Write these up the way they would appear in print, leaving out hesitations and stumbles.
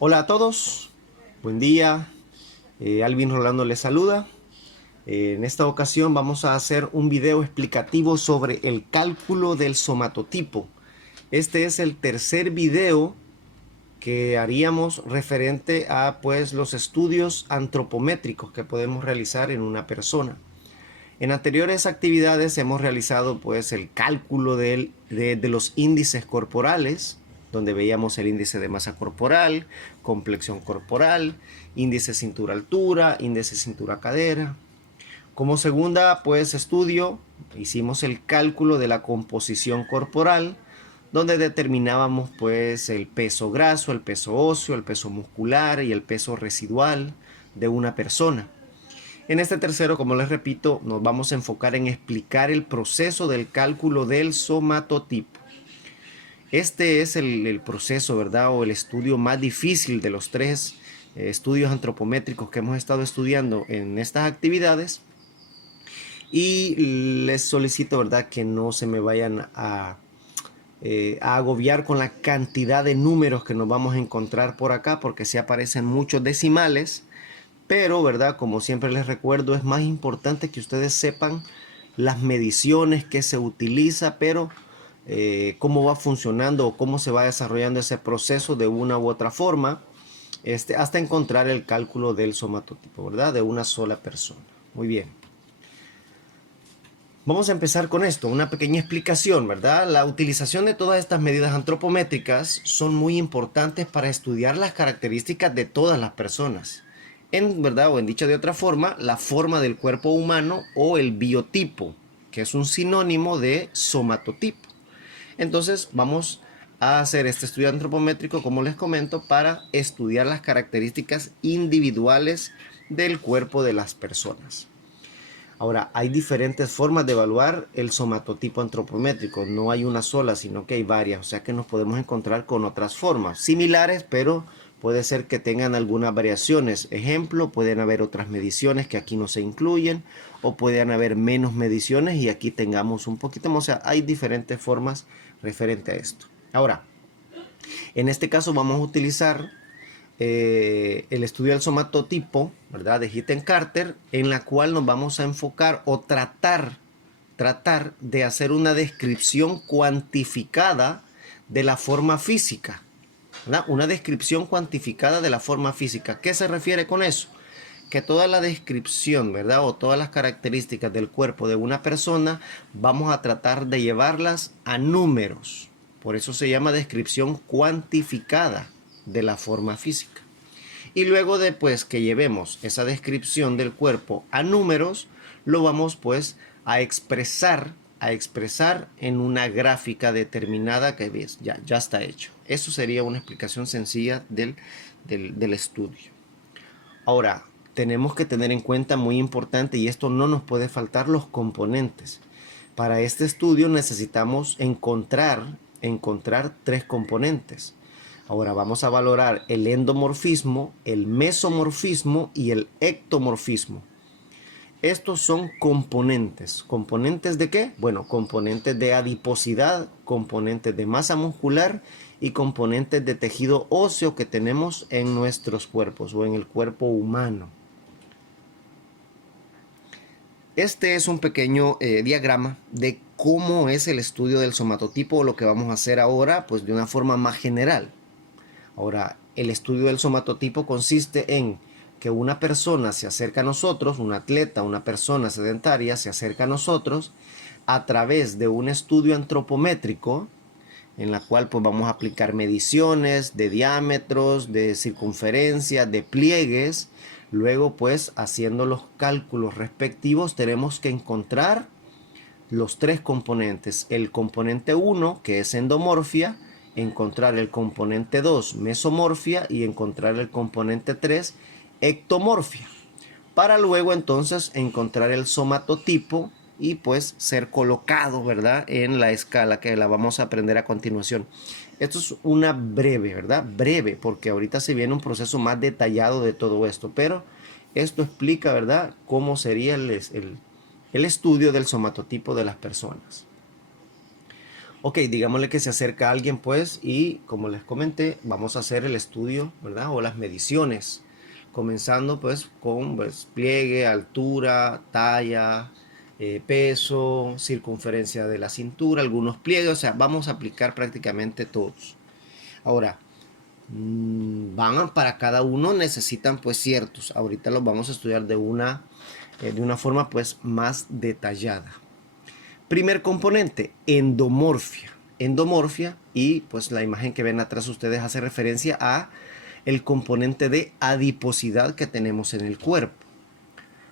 Hola a todos, buen día. Alvin Rolando les saluda. En esta ocasión vamos a hacer un video explicativo sobre el cálculo del somatotipo. Este es el tercer video que haríamos referente a pues los estudios antropométricos que podemos realizar en una persona. En anteriores actividades hemos realizado pues el cálculo de los índices corporales, donde veíamos el índice de masa corporal, complexión corporal, índice cintura-altura, índice cintura-cadera. Como segunda pues estudio hicimos el cálculo de la composición corporal, donde determinábamos pues el peso graso, el peso óseo, el peso muscular y el peso residual de una persona. En este tercero, como les repito, nos vamos a enfocar en explicar el proceso del cálculo del somatotipo. Este es el proceso, ¿verdad? O el estudio más difícil de los tres estudios antropométricos que hemos estado estudiando en estas actividades. Y les solicito, ¿verdad?, que no se me vayan a agobiar con la cantidad de números que nos vamos a encontrar por acá, porque sí aparecen muchos decimales. Pero, ¿verdad? Como siempre les recuerdo, es más importante que ustedes sepan las mediciones que se utiliza, pero cómo va funcionando o cómo se va desarrollando ese proceso de una u otra forma, hasta encontrar el cálculo del somatotipo, ¿verdad? De una sola persona. Muy bien. Vamos a empezar con esto, una pequeña explicación, ¿verdad? La utilización de todas estas medidas antropométricas son muy importantes para estudiar las características de todas las personas. En verdad, o en dicha de otra forma, la forma del cuerpo humano o el biotipo, que es un sinónimo de somatotipo. Entonces, vamos a hacer este estudio antropométrico, como les comento, para estudiar las características individuales del cuerpo de las personas. Ahora, hay diferentes formas de evaluar el somatotipo antropométrico. No hay una sola, sino que hay varias. O sea que nos podemos encontrar con otras formas similares, pero puede ser que tengan algunas variaciones. Ejemplo, pueden haber otras mediciones que aquí no se incluyen, o pueden haber menos mediciones y aquí tengamos un poquito más. O sea, hay diferentes formas referente a esto. Ahora, en este caso vamos a utilizar el estudio del somatotipo, ¿verdad? De Hitten Carter, en la cual nos vamos a enfocar o tratar de hacer una descripción cuantificada de la forma física, ¿verdad? Una descripción cuantificada de la forma física. ¿Qué se refiere con eso? Que toda la descripción, ¿verdad? O todas las características del cuerpo de una persona, vamos a tratar de llevarlas a números. Por eso se llama descripción cuantificada de la forma física. Y luego de pues que llevemos esa descripción del cuerpo a números, lo vamos pues a expresar en una gráfica determinada que ves, ya está hecho. Eso sería una explicación sencilla del estudio. Ahora, tenemos que tener en cuenta, muy importante, y esto no nos puede faltar, los componentes. Para este estudio necesitamos encontrar tres componentes. Ahora vamos a valorar el endomorfismo, el mesomorfismo y el ectomorfismo. Estos son componentes. ¿Componentes de qué? Bueno, componentes de adiposidad, componentes de masa muscular y componentes de tejido óseo que tenemos en nuestros cuerpos o en el cuerpo humano. Este es un pequeño diagrama de cómo es el estudio del somatotipo, o lo que vamos a hacer ahora, pues de una forma más general. Ahora, el estudio del somatotipo consiste en que una persona se acerca a nosotros, un atleta, una persona sedentaria se acerca a nosotros a través de un estudio antropométrico en la cual pues vamos a aplicar mediciones de diámetros, de circunferencia, de pliegues. Luego pues haciendo los cálculos respectivos tenemos que encontrar los tres componentes. El componente 1, que es endomorfia, encontrar el componente 2, mesomorfia, y encontrar el componente 3, ectomorfia, para luego entonces encontrar el somatotipo y pues ser colocado, ¿verdad?, en la escala que la vamos a aprender a continuación. Esto es una breve, ¿verdad? Breve, porque ahorita se viene un proceso más detallado de todo esto, pero esto explica, ¿verdad?, cómo sería el estudio del somatotipo de las personas. Ok, digámosle que se acerca alguien pues y como les comenté, vamos a hacer el estudio, ¿verdad? O las mediciones, comenzando pues con pues, pliegue, altura, talla, peso, circunferencia de la cintura, algunos pliegues, o sea, vamos a aplicar prácticamente todos. Ahora, para cada uno necesitan pues ciertos, ahorita los vamos a estudiar de una forma pues más detallada. Primer componente, endomorfia. Endomorfia, y pues la imagen que ven atrás ustedes hace referencia a el componente de adiposidad que tenemos en el cuerpo.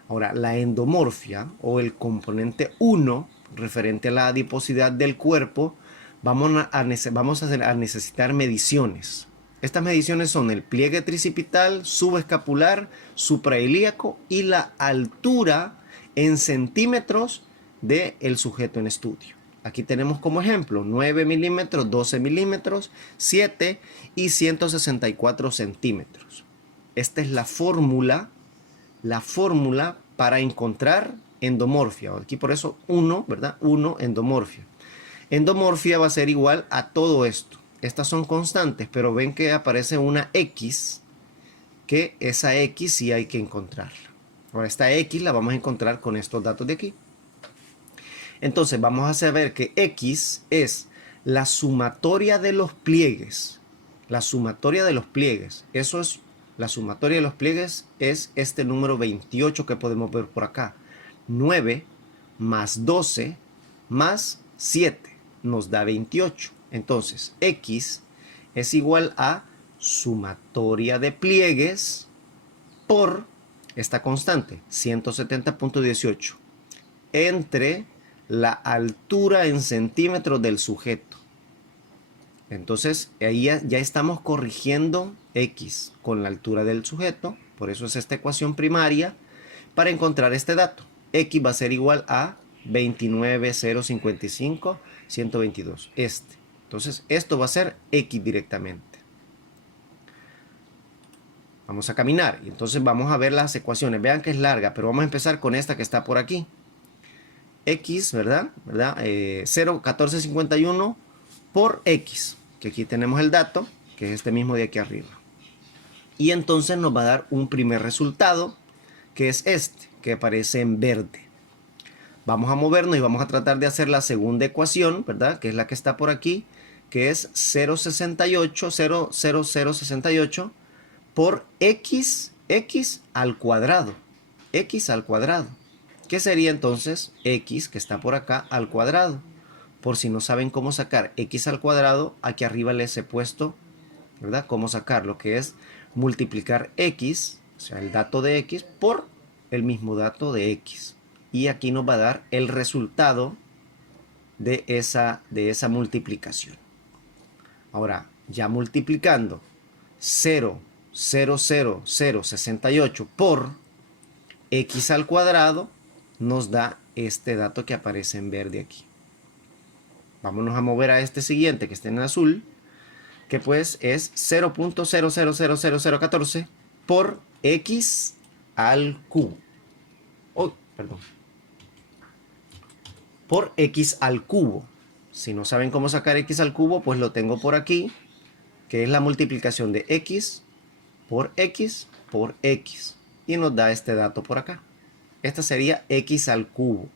Ahora, la endomorfia o el componente 1 referente a la adiposidad del cuerpo, vamos a necesitar mediciones. Estas mediciones son el pliegue tricipital, subescapular, suprailíaco y la altura en centímetros del sujeto en estudio. Aquí tenemos como ejemplo 9 milímetros, 12 milímetros, 7 y 164 centímetros. Esta es la fórmula para encontrar endomorfia. Aquí por eso 1, ¿verdad? 1 endomorfia. Endomorfia va a ser igual a todo esto. Estas son constantes, pero ven que aparece una X, que esa X sí hay que encontrarla. Ahora esta X la vamos a encontrar con estos datos de aquí. Entonces vamos a saber que X es la sumatoria de los pliegues. La sumatoria de los pliegues. Eso es, la sumatoria de los pliegues es este número 28 que podemos ver por acá. 9 más 12 más 7 nos da 28. Entonces X es igual a sumatoria de pliegues por esta constante, 170.18, entre la altura en centímetros del sujeto. Entonces ahí ya estamos corrigiendo X con la altura del sujeto, por eso es esta ecuación primaria, para encontrar este dato. X va a ser igual a 29,055,122. Entonces esto va a ser X directamente. Vamos a caminar y entonces vamos a ver las ecuaciones. Vean que es larga, pero vamos a empezar con esta que está por aquí. X, ¿verdad? 0,1451 por X, que aquí tenemos el dato, que es este mismo de aquí arriba. Y entonces nos va a dar un primer resultado, que es este, que aparece en verde. Vamos a movernos y vamos a tratar de hacer la segunda ecuación, ¿verdad? Que es la que está por aquí, que es 0,00068 por X al cuadrado. X al cuadrado. ¿Qué sería entonces X, que está por acá, al cuadrado? Por si no saben cómo sacar X al cuadrado, aquí arriba les he puesto, ¿verdad? Cómo sacarlo, que es multiplicar X, o sea, el dato de X, por el mismo dato de X. Y aquí nos va a dar el resultado de esa multiplicación. Ahora, ya multiplicando 0,00068 por X al cuadrado, nos da este dato que aparece en verde aquí. Vámonos a mover a este siguiente que está en azul, que pues es 0.000014 por X al cubo. Oh, perdón. Por X al cubo. Si no saben cómo sacar X al cubo, pues lo tengo por aquí, que es la multiplicación de X por X por X. Y nos da este dato por acá. Esta sería X al cubo.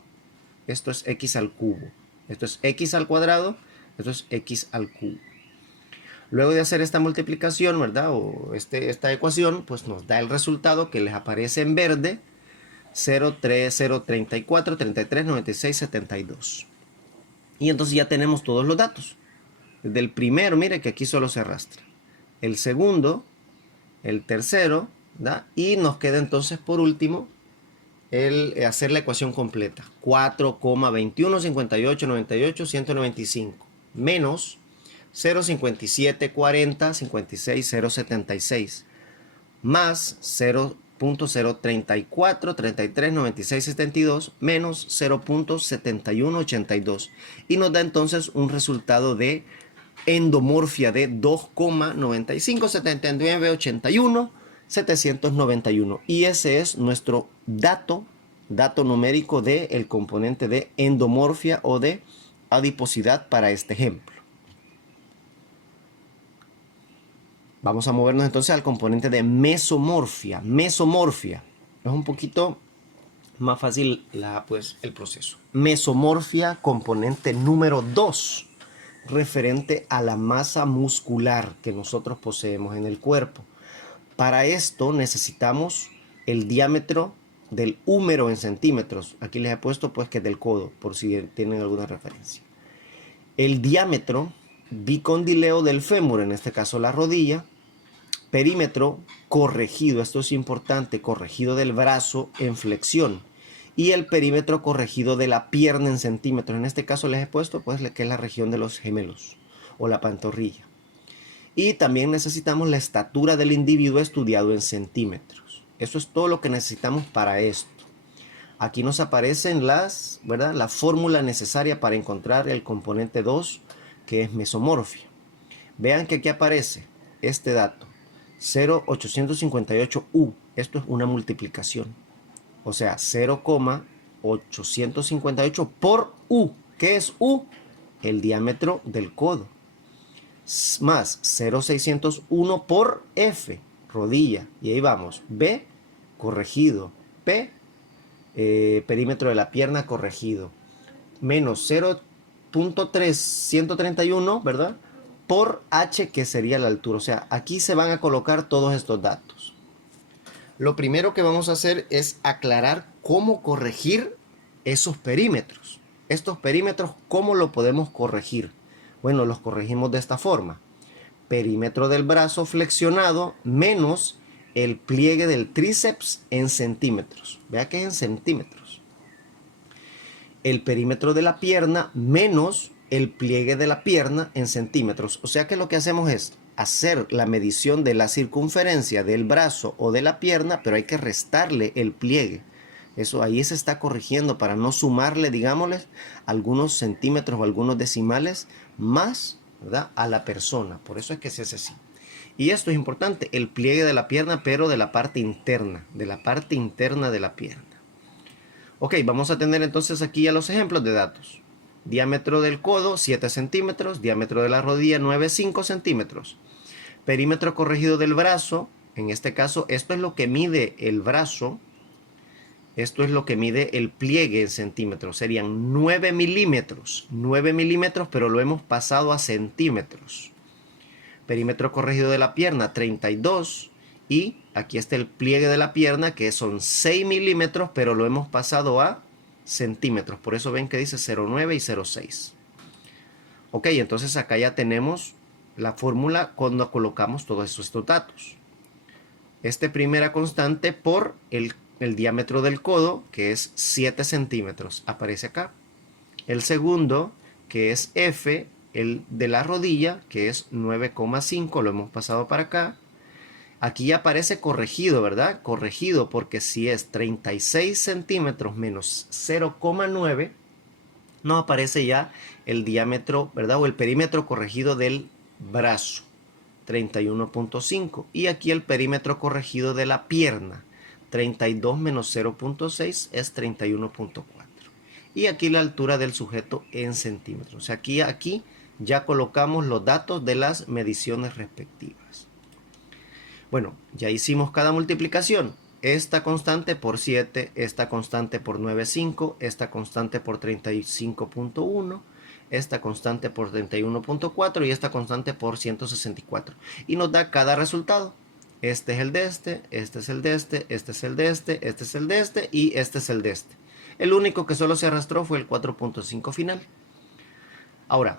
Esto es X al cubo. Esto es X al cuadrado. Esto es X al cubo. Luego de hacer esta multiplicación, ¿verdad? O esta ecuación, pues nos da el resultado que les aparece en verde. 0,3034, 33, 96, 72. Y entonces ya tenemos todos los datos. Desde el primero, mire que aquí solo se arrastra. El segundo, el tercero, ¿verdad? Y nos queda entonces por último el hacer la ecuación completa. 4,215898 menos 0,574056 más 0.034339672 menos 0.7182 y nos da entonces un resultado de endomorfia de 2,957981 y ese es nuestro dato numérico del componente de endomorfia o de adiposidad para este ejemplo. Vamos a movernos entonces al componente de mesomorfia. Mesomorfia es un poquito más fácil el proceso. Mesomorfia, componente número 2, referente a la masa muscular que nosotros poseemos en el cuerpo. Para esto necesitamos el diámetro del húmero en centímetros. Aquí les he puesto pues que es del codo, por si tienen alguna referencia. El diámetro bicondileo del fémur, en este caso la rodilla. Perímetro corregido, esto es importante, corregido del brazo en flexión. Y el perímetro corregido de la pierna en centímetros. En este caso les he puesto pues que es la región de los gemelos o la pantorrilla. Y también necesitamos la estatura del individuo estudiado en centímetros. Eso es todo lo que necesitamos para esto. Aquí nos aparecen la fórmula necesaria para encontrar el componente 2, que es mesomorfia. Vean que aquí aparece este dato, 0,858U. Esto es una multiplicación. O sea, 0,858 por U. ¿Qué es U? El diámetro del codo. Más 0,601 por F, rodilla. Y ahí vamos. B, corregido. P, perímetro de la pierna corregido. Menos 0,331, ¿verdad? Por H, que sería la altura. O sea, aquí se van a colocar todos estos datos. Lo primero que vamos a hacer es aclarar cómo corregir esos perímetros. Estos perímetros, ¿cómo lo podemos corregir? Bueno, los corregimos de esta forma. Perímetro del brazo flexionado menos el pliegue del tríceps en centímetros. Vea que es en centímetros. El perímetro de la pierna menos el pliegue de la pierna en centímetros. O sea que lo que hacemos es hacer la medición de la circunferencia del brazo o de la pierna, pero hay que restarle el pliegue. Eso ahí se está corrigiendo para no sumarle, digámosle, algunos centímetros o algunos decimales más, ¿verdad?, a la persona. Por eso es que se hace así. Y esto es importante, el pliegue de la pierna, pero de la parte interna, de la pierna. Ok, vamos a tener entonces aquí ya los ejemplos de datos. Diámetro del codo, 7 centímetros. Diámetro de la rodilla, 9,5 centímetros. Perímetro corregido del brazo, en este caso, esto es lo que mide el brazo. Esto es lo que mide el pliegue en centímetros. Serían 9 milímetros. 9 milímetros, pero lo hemos pasado a centímetros. Perímetro corregido de la pierna, 32. Y aquí está el pliegue de la pierna, que son 6 milímetros, pero lo hemos pasado a centímetros. Por eso ven que dice 0,9 y 0,6. Ok, entonces acá ya tenemos la fórmula cuando colocamos todos estos datos. Primera constante por el diámetro del codo, que es 7 centímetros, aparece acá. El segundo, que es F, el de la rodilla, que es 9,5, lo hemos pasado para acá. Aquí ya aparece corregido, ¿verdad? Corregido, porque si es 36 centímetros menos 0,9, no aparece ya el diámetro, ¿verdad? O el perímetro corregido del brazo, 31,5. Y aquí el perímetro corregido de la pierna, 32 menos 0,6 es 31,4. Y aquí la altura del sujeto en centímetros. O sea, aquí ya colocamos los datos de las mediciones respectivas. Bueno, ya hicimos cada multiplicación. Esta constante por 7, esta constante por 9,5, esta constante por 35,1, esta constante por 31,4 y esta constante por 164. Y nos da cada resultado. Este es el de este es el de este, este es el de este, este es el de este y este es el de este. El único que solo se arrastró fue el 4,5 final. Ahora,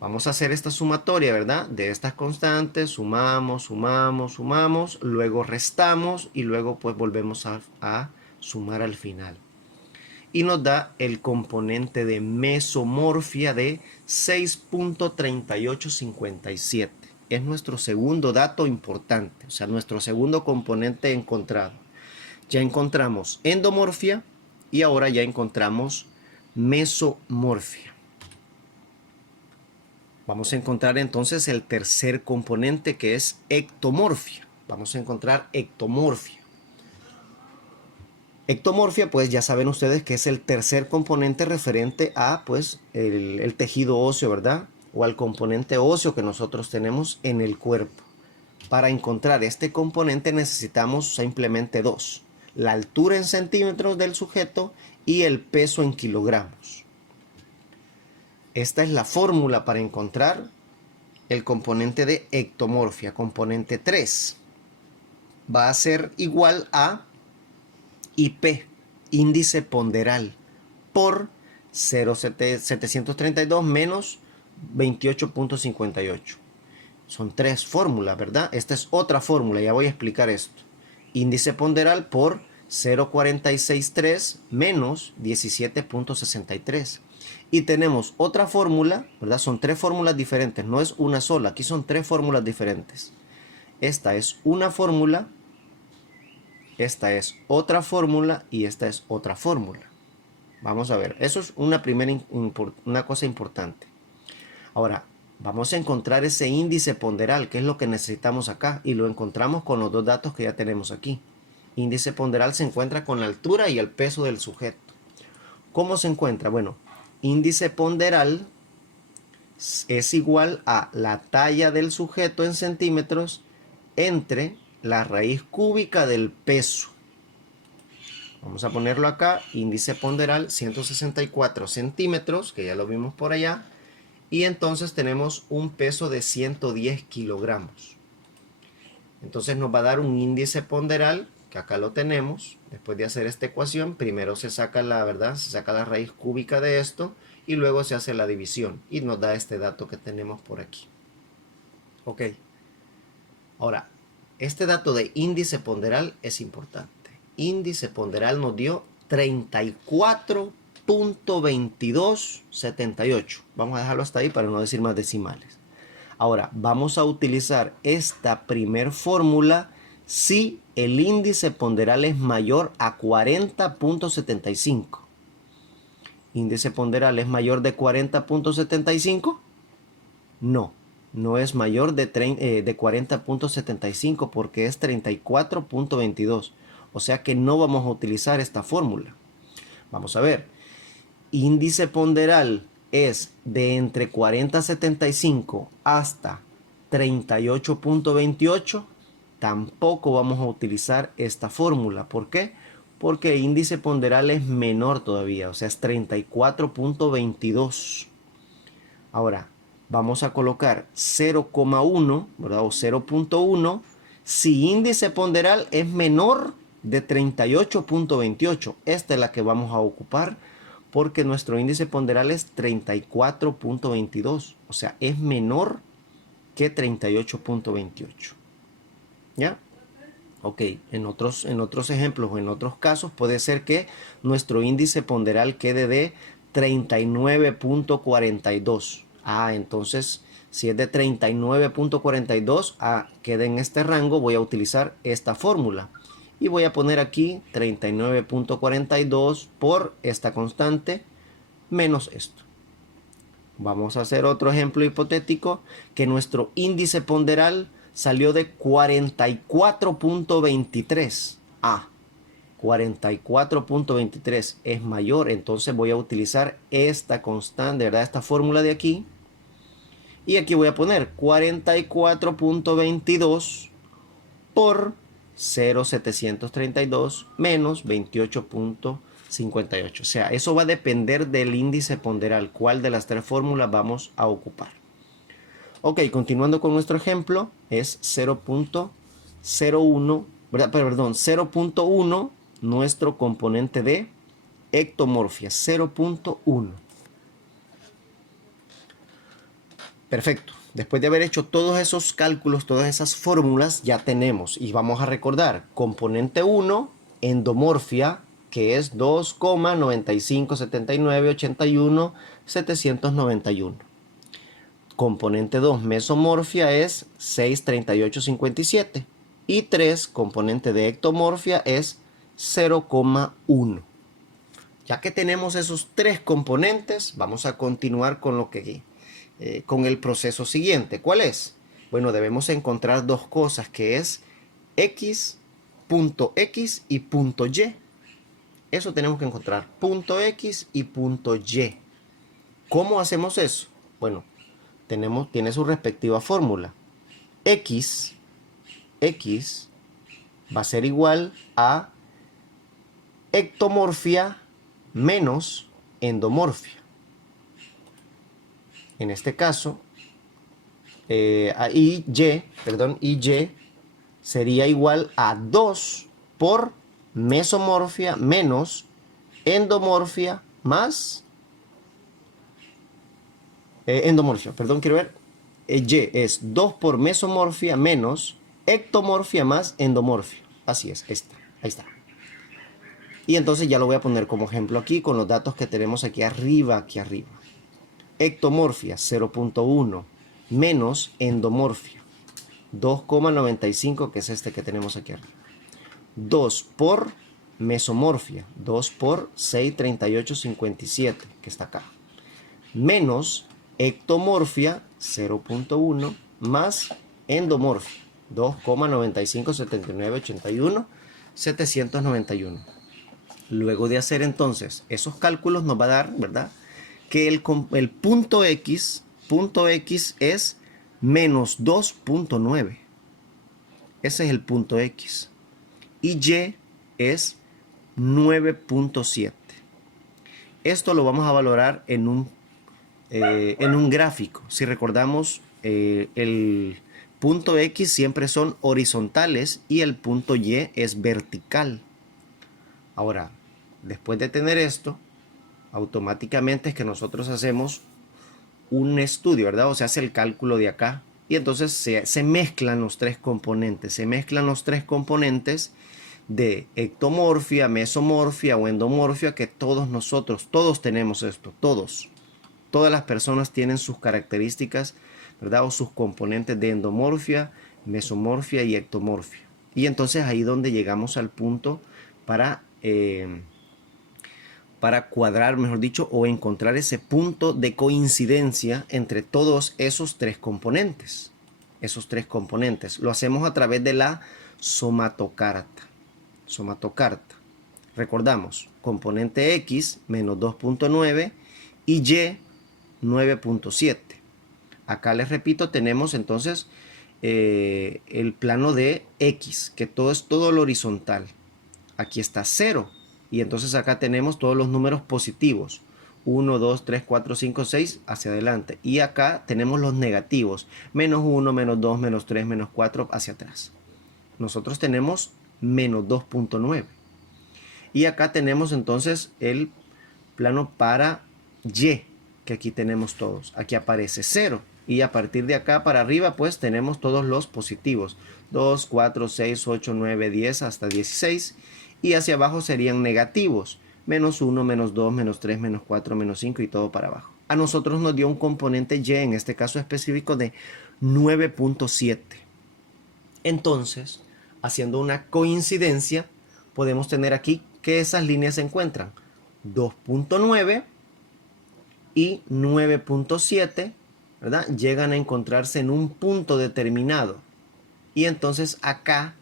vamos a hacer esta sumatoria, ¿verdad? De estas constantes, sumamos, luego restamos y luego pues volvemos a sumar al final. Y nos da el componente de mesomorfia de 6,3857. Es nuestro segundo dato importante, o sea, nuestro segundo componente encontrado. Ya encontramos endomorfia y ahora ya encontramos mesomorfia. Vamos a encontrar entonces el tercer componente, que es ectomorfia. Vamos a encontrar ectomorfia. Ectomorfia, pues ya saben ustedes que es el tercer componente referente a pues el tejido óseo, ¿verdad? O al componente óseo que nosotros tenemos en el cuerpo. Para encontrar este componente necesitamos simplemente dos: la altura en centímetros del sujeto y el peso en kilogramos. Esta es la fórmula para encontrar el componente de ectomorfia. Componente 3 va a ser igual a IP, índice ponderal, por 0,732 menos 28,58. Son tres fórmulas, ¿verdad? Esta es otra fórmula, ya voy a explicar esto. Índice ponderal por 0,463 menos 17,63. Y tenemos otra fórmula, ¿verdad? Son tres fórmulas diferentes, no es una sola, aquí son tres fórmulas diferentes. Esta es una fórmula, esta es otra fórmula y esta es otra fórmula. Vamos a ver, eso es una una cosa importante. Ahora, vamos a encontrar ese índice ponderal, que es lo que necesitamos acá, y lo encontramos con los dos datos que ya tenemos aquí. Índice ponderal se encuentra con la altura y el peso del sujeto. ¿Cómo se encuentra? Bueno, índice ponderal es igual a la talla del sujeto en centímetros entre la raíz cúbica del peso. Vamos a ponerlo acá, índice ponderal 164 centímetros, que ya lo vimos por allá, y entonces tenemos un peso de 110 kilogramos. Entonces nos va a dar un índice ponderal, que acá lo tenemos. Después de hacer esta ecuación, primero se saca la verdad, se saca la raíz cúbica de esto, y luego se hace la división, y nos da este dato que tenemos por aquí. Ok. Ahora, este dato de índice ponderal es importante. Índice ponderal nos dio 34,2278. Vamos a dejarlo hasta ahí para no decir más decimales. Ahora, vamos a utilizar esta primer fórmula si el índice ponderal es mayor a 40,75. ¿Índice ponderal es mayor de 40,75? No, no es mayor de 40,75 porque es 34,22. O sea que no vamos a utilizar esta fórmula. Vamos a ver. Índice ponderal es de entre 40,75 hasta 38,28. Tampoco vamos a utilizar esta fórmula. ¿Por qué? Porque el índice ponderal es menor todavía, o sea, es 34,22. Ahora, vamos a colocar 0,1, ¿verdad? O 0,1 si índice ponderal es menor de 38,28. Esta es la que vamos a ocupar porque nuestro índice ponderal es 34,22. O sea, es menor que 38,28. ¿Ya? Ok, en otros ejemplos o en otros casos puede ser que nuestro índice ponderal quede de 39,42. Entonces si es de 39,42, queda en este rango, voy a utilizar esta fórmula. Y voy a poner aquí 39,42 por esta constante menos esto. Vamos a hacer otro ejemplo hipotético, que nuestro índice ponderal salió de 44,23. 44,23 es mayor, entonces voy a utilizar esta constante, ¿verdad? Esta fórmula de aquí. Y aquí voy a poner 44,22 por 0,732 menos 28,58. O sea, eso va a depender del índice ponderal, cuál de las tres fórmulas vamos a ocupar. Ok, continuando con nuestro ejemplo, es 0,01, perdón, 0,1 nuestro componente de ectomorfia, 0,1. Perfecto. Después de haber hecho todos esos cálculos, todas esas fórmulas, ya tenemos. Y vamos a recordar, componente 1, endomorfia, que es 2,957981,791. Componente 2, mesomorfia, es 638,57. Y 3, componente de ectomorfia, es 0,1. Ya que tenemos esos tres componentes, vamos a continuar con lo que con el proceso siguiente. ¿Cuál es? Bueno, debemos encontrar dos cosas, que es x, punto x y punto y. Eso tenemos que encontrar, punto X y punto Y. ¿Cómo hacemos eso? Bueno, tiene su respectiva fórmula. X va a ser igual a ectomorfia menos endomorfia. En este caso, Y sería igual a 2 por mesomorfia menos endomorfia más endomorfia, perdón, quiero ver. Y es 2 por mesomorfia menos ectomorfia más endomorfia. Así es, ahí está. Y entonces ya lo voy a poner como ejemplo aquí con los datos que tenemos aquí arriba, Ectomorfia 0.1 menos endomorfia 2,95, que es este que tenemos aquí arriba. 2 por mesomorfia, 2 por 638,57, que está acá. Menos ectomorfia 0.1 más endomorfia 2,957981 791. Luego de hacer entonces esos cálculos nos va a dar, ¿verdad?, que el punto X es menos 2.9. Ese es el punto X. Y Y es 9.7. Esto lo vamos a valorar en un gráfico. Si recordamos, el punto X siempre son horizontales y el punto Y es vertical. Ahora, después de tener esto, automáticamente es que nosotros hacemos un estudio, ¿verdad? O se hace el cálculo de acá y entonces se mezclan los tres componentes. Se mezclan los tres componentes de ectomorfia, mesomorfia o endomorfia, que todos tenemos esto, todas las personas tienen sus características, ¿verdad? O sus componentes de endomorfia, mesomorfia y ectomorfia. Y entonces ahí donde llegamos al punto para cuadrar, mejor dicho, o encontrar ese punto de coincidencia entre todos esos tres componentes. Lo hacemos a través de la somatocarta. Recordamos, componente X menos 2.9 y Y 9.7. Acá les repito, tenemos entonces el plano de X, que todo es todo lo horizontal. Aquí está 0. Y entonces acá tenemos todos los números positivos. 1, 2, 3, 4, 5, 6 hacia adelante. Y acá tenemos los negativos. Menos 1, menos 2, menos 3, menos 4 hacia atrás. Nosotros tenemos menos 2.9. Y acá tenemos entonces el plano para Y, que aquí tenemos todos. Aquí aparece 0. Y a partir de acá para arriba pues tenemos todos los positivos. 2, 4, 6, 8, 9, 10 hasta 16. Y hacia abajo serían negativos. Menos 1, menos 2, menos 3, menos 4, menos 5 y todo para abajo. A nosotros nos dio un componente Y, en este caso específico, de 9.7. Entonces, haciendo una coincidencia, podemos tener aquí que esas líneas se encuentran 2.9 y 9.7, ¿verdad? Llegan a encontrarse en un punto determinado. Y entonces acá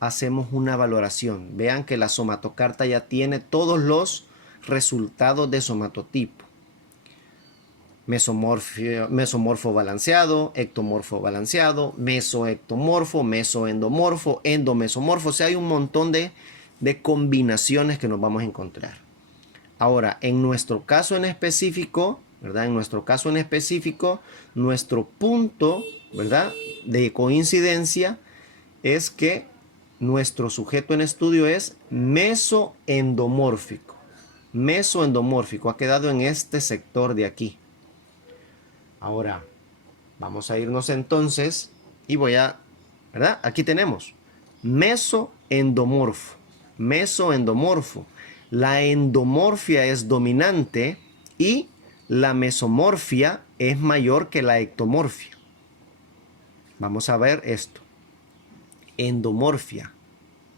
hacemos una valoración. Vean que la somatocarta ya tiene todos los resultados de somatotipo. Mesomorfo balanceado, ectomorfo balanceado, mesoectomorfo, mesoendomorfo, endomesomorfo. O sea, hay un montón de combinaciones que nos vamos a encontrar. Ahora, en nuestro caso en específico, ¿verdad? Nuestro punto, ¿verdad?, de coincidencia es que nuestro sujeto en estudio es mesoendomórfico. Ha quedado en este sector de aquí. Ahora, vamos a irnos entonces y ¿verdad? Aquí tenemos mesoendomorfo. La endomorfia es dominante y la mesomorfia es mayor que la ectomorfia. Vamos a ver esto. Endomorfia,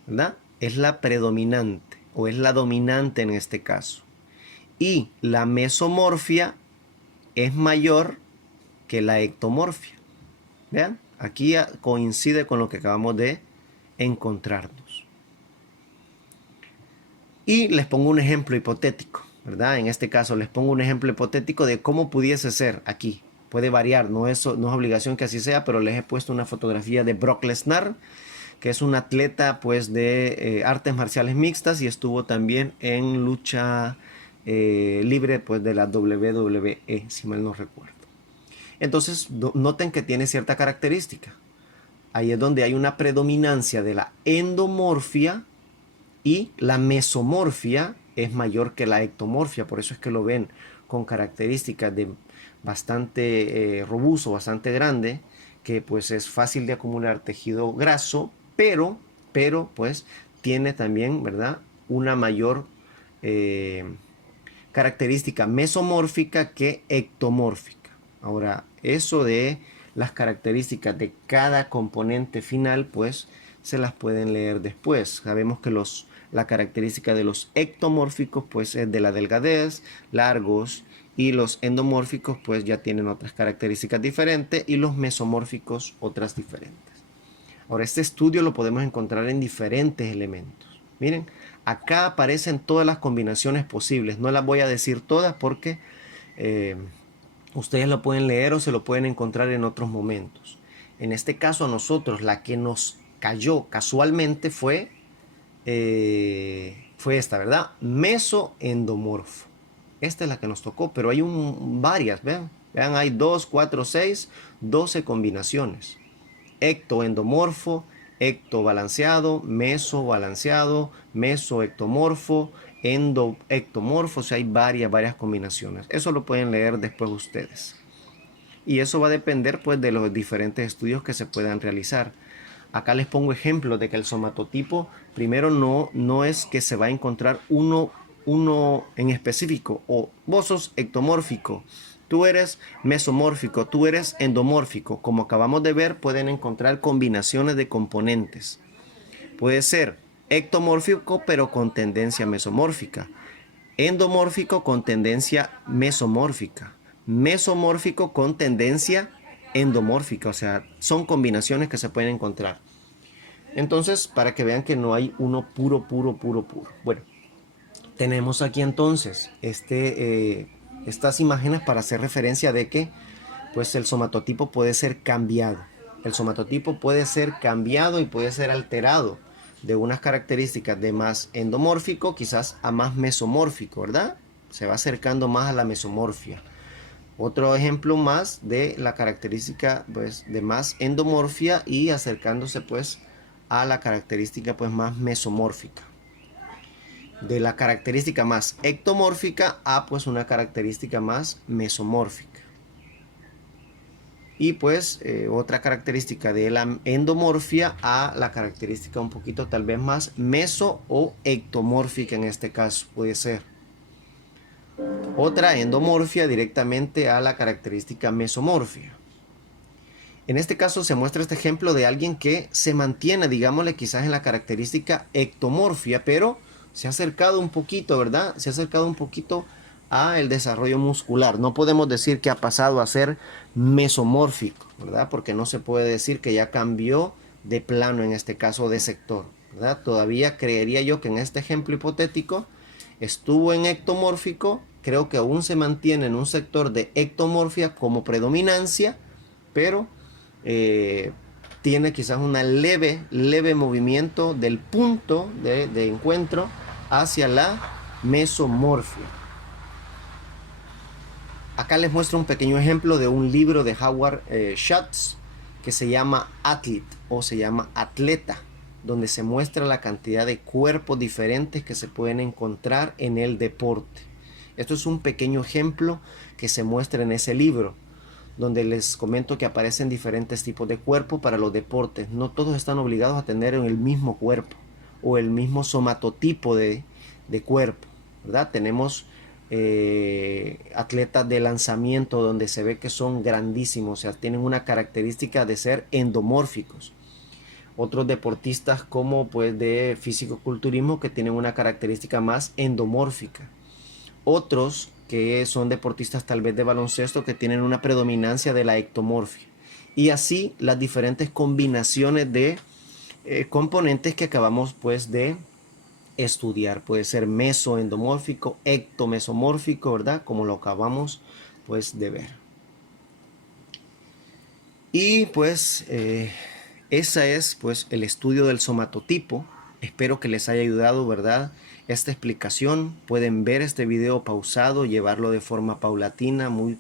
¿verdad?, es la predominante o es la dominante en este caso. Y la mesomorfia es mayor que la ectomorfia. Vean, aquí coincide con lo que acabamos de encontrarnos. Y les pongo un ejemplo hipotético, ¿verdad? En este caso les pongo un ejemplo hipotético de cómo pudiese ser aquí. Puede variar, no es obligación que así sea, pero les he puesto una fotografía de Brock Lesnar, que es un atleta pues de artes marciales mixtas y estuvo también en lucha libre pues de la WWE, si mal no recuerdo. Entonces noten que tiene cierta característica. Ahí es donde hay una predominancia de la endomorfia y la mesomorfia es mayor que la ectomorfia. Por eso es que lo ven con características de bastante robusto, bastante grande, que pues es fácil de acumular tejido graso, pero pues tiene también, ¿verdad? Una mayor eh, característica mesomórfica que ectomórfica. Ahora, eso de las características de cada componente final, pues se las pueden leer después. Sabemos que la característica de los ectomórficos, pues es de la delgadez, largos, y los endomórficos, pues ya tienen otras características diferentes, y los mesomórficos otras diferentes. Ahora, este estudio lo podemos encontrar en diferentes elementos. Miren, acá aparecen todas las combinaciones posibles. No las voy a decir todas porque ustedes lo pueden leer o se lo pueden encontrar en otros momentos. En este caso a nosotros la que nos cayó casualmente fue esta, ¿verdad? Mesoendomorfo. Esta es la que nos tocó, pero hay varias, vean. Vean, hay 2, 4, 6, 12 combinaciones. Ectoendomorfo, ectobalanceado, mesobalanceado, mesoectomorfo, endoectomorfo, o sea, hay varias combinaciones. Eso lo pueden leer después ustedes. Y eso va a depender pues de los diferentes estudios que se puedan realizar. Acá les pongo ejemplos de que el somatotipo primero no es que se va a encontrar uno en específico, o vos sos ectomórfico, tú eres mesomórfico, tú eres endomórfico. Como acabamos de ver, pueden encontrar combinaciones de componentes. Puede ser ectomórfico pero con tendencia mesomórfica, endomórfico con tendencia mesomórfica, mesomórfico con tendencia endomórfica, o sea, son combinaciones que se pueden encontrar. Entonces, para que vean que no hay uno puro. Bueno, tenemos aquí entonces estas imágenes para hacer referencia de que pues el somatotipo puede ser cambiado. El somatotipo puede ser cambiado y puede ser alterado de unas características de más endomórfico quizás a más mesomórfico, ¿verdad? Se va acercando más a la mesomorfia. Otro ejemplo más de la característica pues de más endomorfia y acercándose pues a la característica pues más mesomórfica. De la característica más ectomórfica a pues una característica más mesomórfica. Y pues otra característica de la endomorfia a la característica un poquito tal vez más meso o ectomórfica en este caso puede ser. Otra endomorfia directamente a la característica mesomorfia. En este caso se muestra este ejemplo de alguien que se mantiene, digámosle, quizás en la característica ectomorfia, pero se ha acercado un poquito, ¿verdad? Se ha acercado un poquito a el desarrollo muscular. No podemos decir que ha pasado a ser mesomórfico, ¿verdad? Porque no se puede decir que ya cambió de plano, en este caso de sector, ¿verdad? Todavía creería yo que en este ejemplo hipotético estuvo en ectomórfico, creo que aún se mantiene en un sector de ectomorfia como predominancia, pero tiene quizás una leve movimiento del punto de encuentro hacia la mesomorfia. Acá les muestro un pequeño ejemplo de un libro de Howard Schultz que se llama Athlete o se llama Atleta, donde se muestra la cantidad de cuerpos diferentes que se pueden encontrar en el deporte. Esto es un pequeño ejemplo que se muestra en ese libro, donde les comento que aparecen diferentes tipos de cuerpo para los deportes. No todos están obligados a tener el mismo cuerpo o el mismo somatotipo de cuerpo, ¿verdad? Tenemos atletas de lanzamiento donde se ve que son grandísimos, o sea, tienen una característica de ser endomórficos. Otros deportistas como pues de fisicoculturismo que tienen una característica más endomórfica. Otros que son deportistas tal vez de baloncesto que tienen una predominancia de la ectomorfia. Y así las diferentes combinaciones de componentes que acabamos pues de estudiar. Puede ser mesoendomórfico, ectomesomórfico, ¿verdad? Como lo acabamos pues de ver. Y pues esa es pues el estudio del somatotipo. Espero que les haya ayudado, ¿verdad? Esta explicación. Pueden ver este video pausado, llevarlo de forma paulatina, muy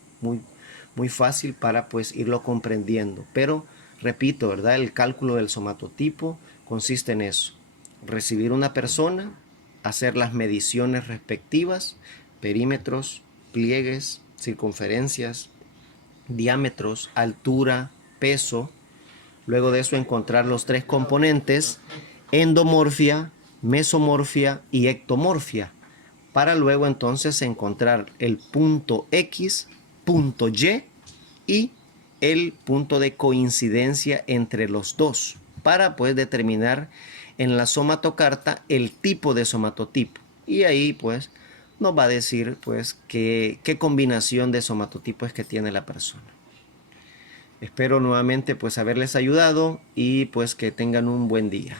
fácil para pues irlo comprendiendo. Pero repito, ¿verdad? El cálculo del somatotipo consiste en eso: recibir una persona, hacer las mediciones respectivas, perímetros, pliegues, circunferencias, diámetros, altura, peso. Luego de eso encontrar los tres componentes: endomorfia, mesomorfia y ectomorfia, para luego entonces encontrar el punto X, punto y el punto de coincidencia entre los dos, para pues determinar en la somatocarta el tipo de somatotipo. Y ahí pues nos va a decir pues qué combinación de somatotipo es que tiene la persona. Espero nuevamente pues haberles ayudado y pues que tengan un buen día.